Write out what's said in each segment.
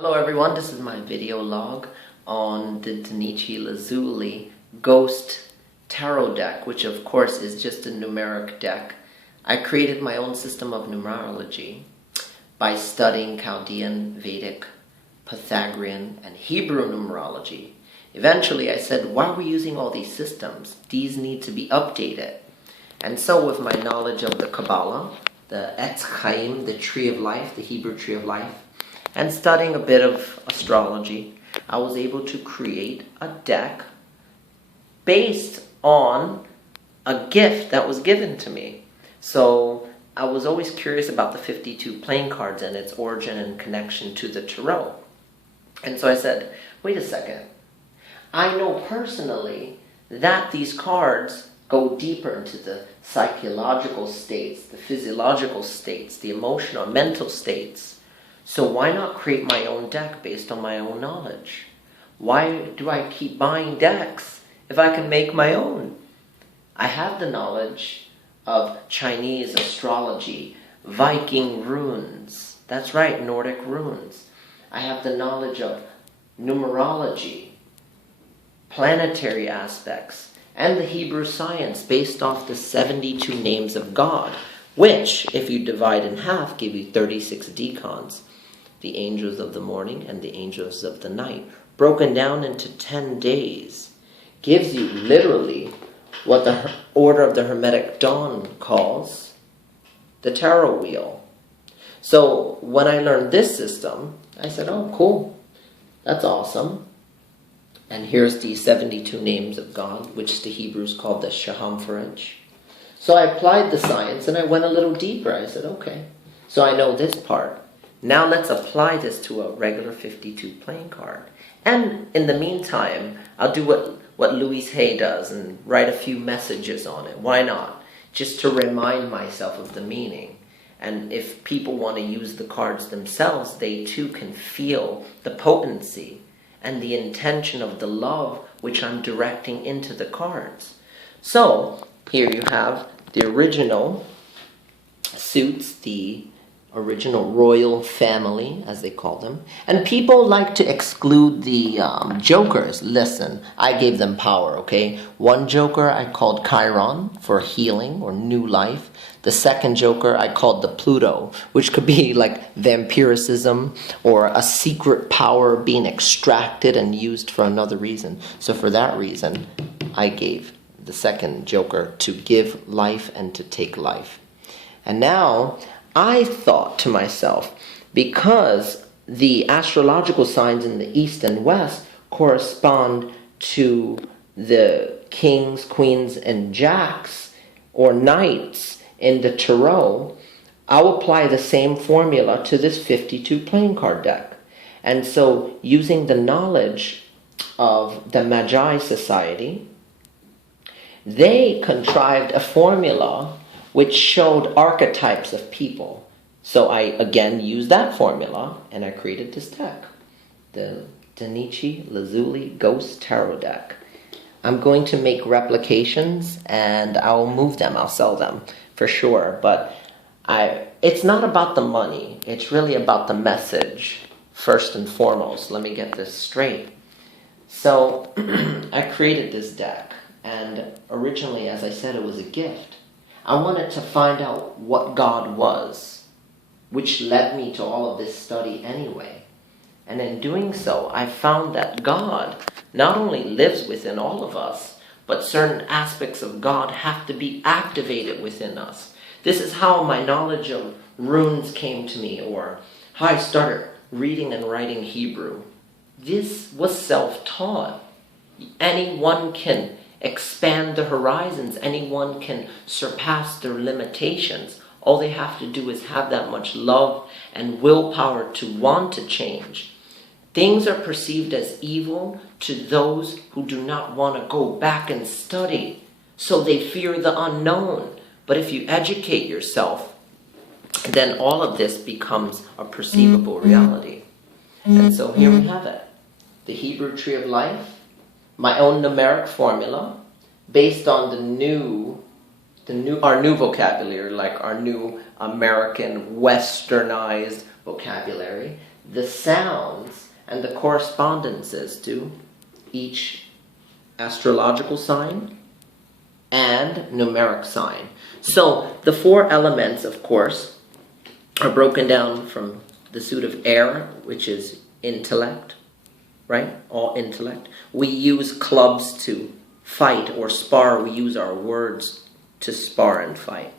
Hello everyone, this is my video log on the Danichi Lazuli Ghost Tarot deck, which of course is just a numeric deck. I created my own system of numerology by studying Chaldean, Vedic, Pythagorean, and Hebrew numerology. Eventually I said, why are we using all these systems? These need to be updated. And so with my knowledge of the Kabbalah, the Etz Chaim, the Tree of Life, the Hebrew Tree of Life, and studying a bit of astrology, I was able to create a deck based on a gift that was given to me. So I was always curious about the 52 playing cards and its origin and connection to the tarot. And so I said, wait a second. I know personally that these cards go deeper into the psychological states, the physiological states, the emotional, mental states. So why not create my own deck based on my own knowledge? Why do I keep buying decks if I can make my own? I have the knowledge of Chinese astrology, Viking runes. That's right, Nordic runes. I have the knowledge of numerology, planetary aspects, and the Hebrew science based off the 72 names of God, which, if you divide in half, give you 36 decans. The angels of the morning and the angels of the night, broken down into 10 days, gives you literally what the Order of the Hermetic Dawn calls the tarot wheel. So when I learned this system, I said, oh, cool, that's awesome. And here's the 72 names of God, which the Hebrews called the Shaham-Faraj. So I applied the science and I went a little deeper. I said, okay, so I know this part. Now let's apply this to a regular 52 playing card. And in the meantime, I'll do what Louise Hay does and write a few messages on it. Why not? Just to remind myself of the meaning. And if people want to use the cards themselves, they too can feel the potency and the intention of the love which I'm directing into the cards. So here you have the original suits, the original royal family, as they call them. And people like to exclude the jokers. Listen, I gave them power, okay? One joker I called Chiron for healing or new life. The second joker I called the Pluto, which could be like vampiricism or a secret power being extracted and used for another reason. So for that reason, I gave the second joker to give life and to take life. And now I thought to myself, because the astrological signs in the East and West correspond to the kings, queens, and jacks, or knights in the tarot, I'll apply the same formula to this 52 playing card deck. And so, using the knowledge of the Magi Society, they contrived a formula which showed archetypes of people. So I again used that formula and I created this deck, the Danichi Lazuli Ghost Tarot deck. I'm going to make replications and I'll move them, I'll sell them for sure, but it's not about the money, it's really about the message first and foremost. Let me get this straight. So I created this deck, and originally, as I said, it was a gift. I wanted to find out what God was, which led me to all of this study anyway. And in doing so, I found that God not only lives within all of us, but certain aspects of God have to be activated within us. This is how my knowledge of runes came to me, or how I started reading and writing Hebrew. This was self-taught. Anyone can expand the horizons. Anyone can surpass their limitations. All they have to do is have that much love and willpower to want to change. Things are perceived as evil to those who do not want to go back and study. So they fear the unknown. But if you educate yourself, then all of this becomes a perceivable reality. And so here we have it. The Hebrew Tree of Life, my own numeric formula based on our new vocabulary, like our new American westernized vocabulary. the sounds and the correspondences to each astrological sign and numeric sign. So the 4 elements, of course, are broken down from the suit of air, which is intellect, right? All intellect. We use clubs to fight or spar. We use our words to spar and fight.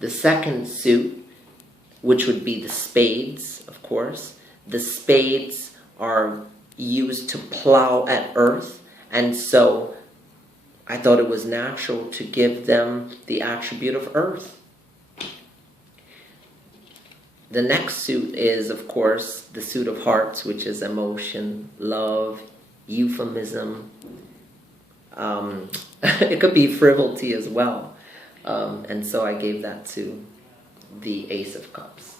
The second suit, which would be the spades, of course. The spades are used to plow at earth, and so I thought it was natural to give them the attribute of earth. The next suit is, of course, the suit of hearts, which is emotion, love, euphemism. It could be frivolity as well. And so I gave that to the Ace of Cups.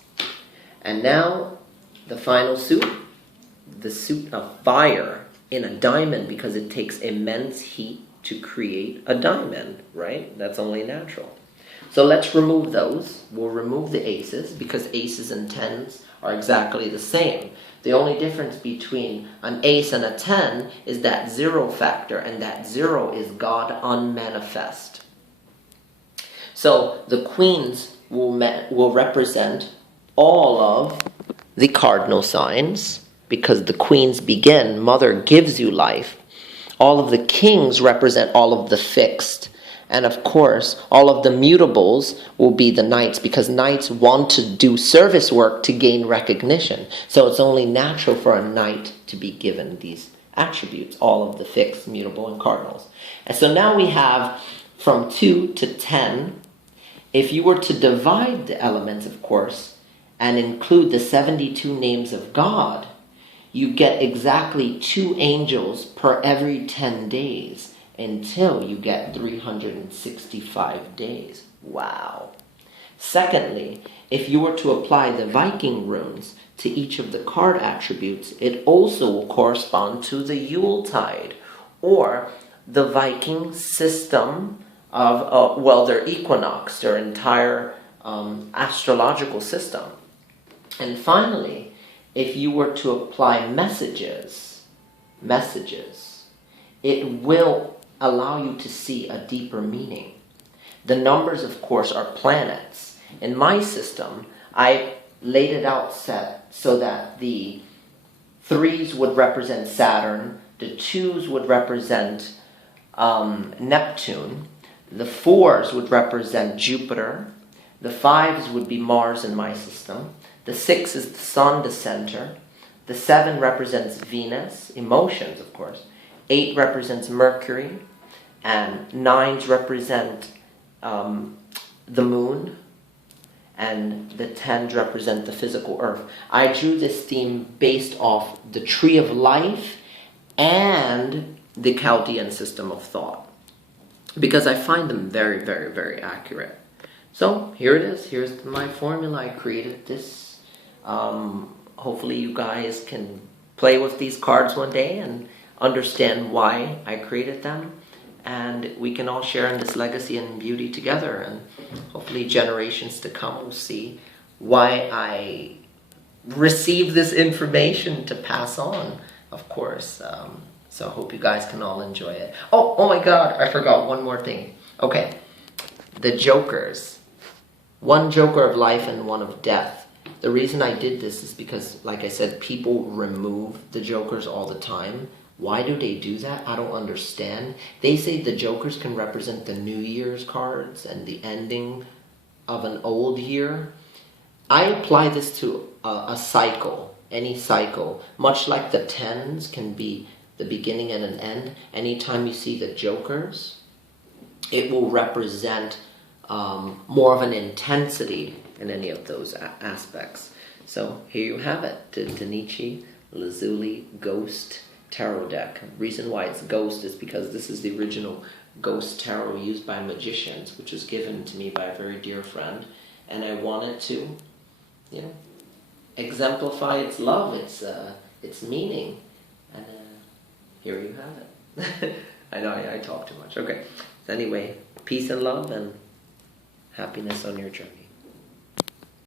And now, the final suit, the suit of fire in a diamond, because it takes immense heat to create a diamond, right? That's only natural. So let's remove those. We'll remove the aces, because aces and tens are exactly the same. The only difference between an ace and a 10 is that 0 factor, and that 0 is God unmanifest. So the queens will represent all of the cardinal signs, because the queens begin, mother gives you life. All of the kings represent all of the fixed. And of course, all of the mutables will be the knights, because knights want to do service work to gain recognition. So it's only natural for a knight to be given these attributes, all of the fixed, mutable, and cardinals. And so now we have from 2 to 10. If you were to divide the elements, of course, and include the 72 names of God, you get exactly 2 angels per every 10 days until you get 365 days. Wow. Secondly, if you were to apply the Viking runes to each of the card attributes, it also will correspond to the Yuletide, or the Viking system of, their equinox, their entire astrological system. And finally, if you were to apply messages, it will allow you to see a deeper meaning. The numbers, of course, are planets. In my system, I laid it out set so that the 3s would represent Saturn, the 2s would represent Neptune, the 4s would represent Jupiter, the 5s would be Mars in my system, the 6 is the Sun, the center, the 7 represents Venus, emotions, of course, 8 represents Mercury, and 9s represent the moon, and the 10s represent the physical earth. I drew this theme based off the tree of life and the Chaldean system of thought, because I find them very, very, very accurate. So here it is. Here's my formula. I created this. Hopefully you guys can play with these cards one day and understand why I created them. And we can all share in this legacy and beauty together. And hopefully generations to come will see why I received this information to pass on, of course. So I hope you guys can all enjoy it. Oh my God, I forgot one more thing. Okay, the jokers. One joker of life and one of death. The reason I did this is because, like I said, people remove the jokers all the time. Why do they do that? I don't understand. They say the jokers can represent the New Year's cards and the ending of an old year. I apply this to a cycle, any cycle. Much like the 10s can be the beginning and an end. Anytime you see the jokers, it will represent more of an intensity in any of those aspects. So here you have it, the Danichi Lazuli Ghost Tarot deck. The reason why it's ghost is because this is the original ghost tarot used by magicians, which was given to me by a very dear friend, and I wanted to, exemplify its love, its meaning, and here you have it. I know I talk too much. Okay. So anyway, peace and love and happiness on your journey.